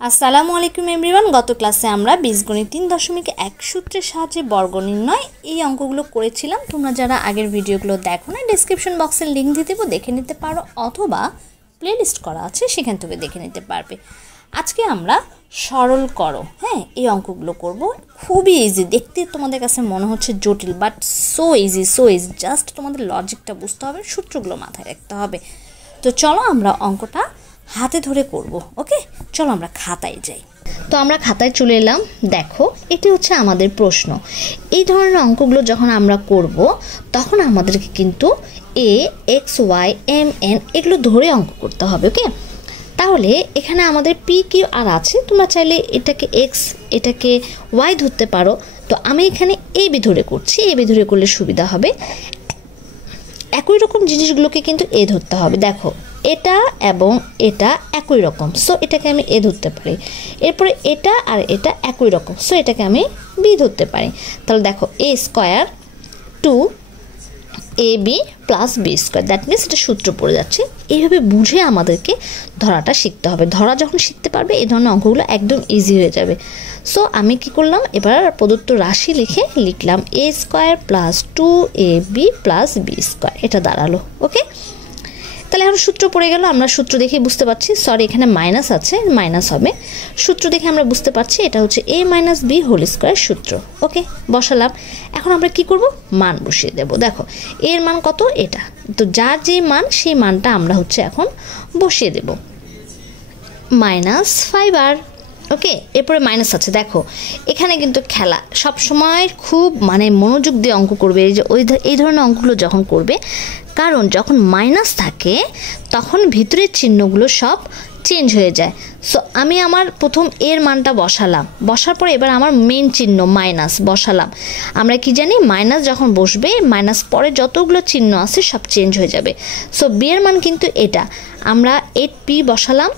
আসসালামু আলাইকুম এভরিওয়ান। গত ক্লাসে আমরা বীজগণিত 3.1 সূত্রের সাহায্যে বর্গ নির্ণয় এই অঙ্কগুলো করেছিলাম। তোমরা যারা আগের ভিডিওগুলো দেখো না, ডেসক্রিপশন বক্সে লিঙ্ক দিয়ে দেবো, দেখে নিতে পারো, অথবা প্লেলিস্ট করা আছে সেখান থেকে দেখে নিতে পারবে। আজকে আমরা সরল করো এই অঙ্কগুলো করব। খুবই ইজি, দেখতে তোমাদের কাছে মনে হচ্ছে জটিল, বাট সো ইজি জাস্ট তোমাদের লজিকটা বুঝতে হবে, সূত্রগুলো মাথায় রাখতে হবে। তো চলো আমরা অঙ্কটা হাতে ধরে করব। ওকে, চলো আমরা খাতায় যাই। তো আমরা খাতায় চলে এলাম। দেখো, এটি হচ্ছে আমাদের প্রশ্ন। এই ধরনের অঙ্কগুলো যখন আমরা করব তখন আমাদেরকে কিন্তু এ এক্স ওয়াই এম এন এগুলো ধরে অঙ্ক করতে হবে। ওকে, তাহলে এখানে আমাদের পি কিউ আর আছে। তোমরা চাইলে এটাকে এক্স এটাকে ওয়াই ধরতে পারো। তো আমি এখানে এ বি ধরে করছি, এ বি ধরে করলে সুবিধা হবে। একই রকম জিনিসগুলোকে কিন্তু এ ধরতে হবে। দেখো, এটা এবং এটা একই রকম, সো এটাকে আমি এ ধরতে পারি। এরপরে এটা আর এটা একই রকম, সো এটাকে আমি বি ধরতে পারি। তাহলে দেখো, a square two a b plus b square, that means এটা সূত্র পড়ে যাচ্ছে। এইভাবে বুঝে আমাদেরকে ধরাটা শিখতে হবে। ধরা যখন শিখতে পারবে এই ধরনের অঙ্কগুলো একদম ইজি হয়ে যাবে। সো আমি কি করলাম, এবার প্রদত্ত রাশি লিখলাম এ square plus two a b plus b square, এটা দাঁড়ালো। ওকে, তাহলে এখন সূত্র পড়ে গেল। আমরা সূত্র দেখে বুঝতে পারছি, সরি এখানে মাইনাস আছে, মাইনাস হবে। সূত্র দেখে আমরা বুঝতে পারছি এটা হচ্ছে এ মাইনাস বি হোল স্কোয়ার সূত্র। ওকে, বসালাম। এখন আমরা কি করব, মান বসিয়ে দেব। দেখো, এর মান কত, এটা তো যার যে মান সেই মানটা আমরা হচ্ছে এখন বসিয়ে দেব, -5r। ওকে, এরপরে মাইনাস আছে। দেখো, এখানে কিন্তু খেলা সব সময় খুব মনোযোগ দিয়ে অঙ্ক করবে। এই যে এই ধরনের অঙ্কগুলো যখন করবে, কারণ যখন মাইনাস থাকে তখন ভিতরের চিহ্নগুলো সব চেঞ্জ হয়ে যায়। সো আমি আমার প্রথম এর মানটা বসালাম, বসার পরে এবার আমার মেন চিহ্ন মাইনাস বসালাম। আমরা কি জানি, মাইনাস যখন বসবে মাইনাস পরে যতগুলো চিহ্ন আছে সব চেঞ্জ হয়ে যাবে। সো বি এর মান কিন্তু এটা, আমরা 8p বসালাম।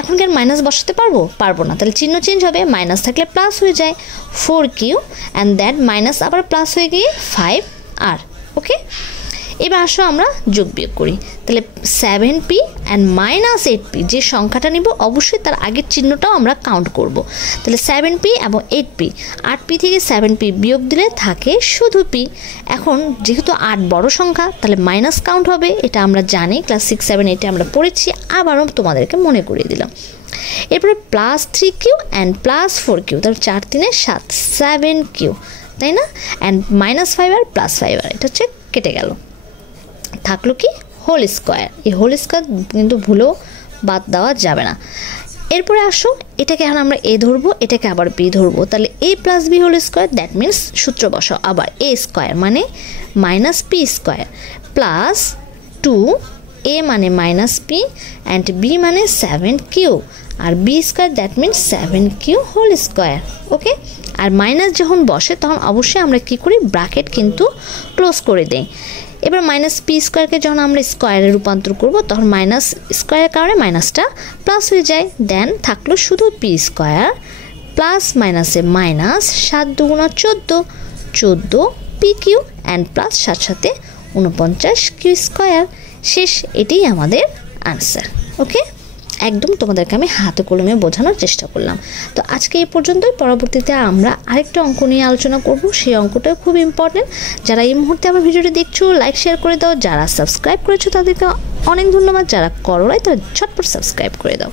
এখন কি আর মাইনাস বসাতে পারবো না, তাহলে চিহ্ন চেঞ্জ হবে। মাইনাস থাকলে প্লাস হয়ে যায় 4q, অ্যান্ড দ্যাট মাইনাস আবার প্লাস হয়ে গিয়ে 5r। ওকে, এবার আসো আমরা যোগ বিয়োগ করি। তাহলে 7p অ্যান্ড মাইনাস 8p, যে সংখ্যাটা নিব অবশ্যই তার আগের চিহ্নটাও আমরা কাউন্ট করব। তাহলে 7p এবং 8p, 8p থেকে 7p বিয়োগ দিলে থাকে শুধু p। এখন যেহেতু 8 বড় সংখ্যা, তাহলে মাইনাস কাউন্ট হবে, এটা আমরা জানি, ক্লাস 6, 7, 8 আমরা পড়েছি, আবারও তোমাদেরকে মনে করিয়ে দিলাম। এরপরে plus 3q and plus 4q, তাহলে 4 3 7, 7q, তাই না? অ্যান্ড -5r প্লাস 5r, এটা হচ্ছে কেটে গেল, থাকলো কি হোল স্কোয়ার। এই হোল স্কোয়ার কিন্তু ভুলেও বাদ দেওয়া যাবে না। এরপরে আসো, এটাকে এখন আমরা এ ধরবো, এটাকে আবার বি ধরবো। তাহলে a plus b whole square, that means সূত্র বসাও আবার এ স্কোয়ার মানে minus p square plus 2a মানে মাইনাস পি অ্যান্ড বি মানে 7q আর b square, that means 7q whole square. Okay, আর মাইনাস যখন বসে তখন অবশ্যই আমরা কি করি, ব্র্যাকেট কিন্তু ক্লোজ করে দেই। এবার মাইনাস পি স্কোয়ারকে যখন আমরা স্কোয়ারে রূপান্তর করব তখন মাইনাস স্কোয়ারের কারণে মাইনাসটা প্লাস হয়ে যায়। দেন থাকলো শুধু পি স্কোয়ার প্লাস মাইনাসে minus, 7 2 14, 14 P Q and plus 7 49 Q square. শেষ, এটাই আমাদের আনসার। ওকে, একদম তোমাদেরকে আমি হাতে কলমে বোঝানোর চেষ্টা করলাম। তো আজকে এই পর্যন্তই। পরবর্তীতে আমরা আরেকটা অঙ্ক নিয়ে আলোচনা করব, সেই অঙ্কটাও খুব ইম্পর্টেন্ট। যারা এই মুহূর্তে আমার ভিডিওটি দেখছো লাইক শেয়ার করে দাও, যারা সাবস্ক্রাইব করেছো তাদেরকে অনেক ধন্যবাদ, যারা করো নাই তারা ঝটপট সাবস্ক্রাইব করে দাও।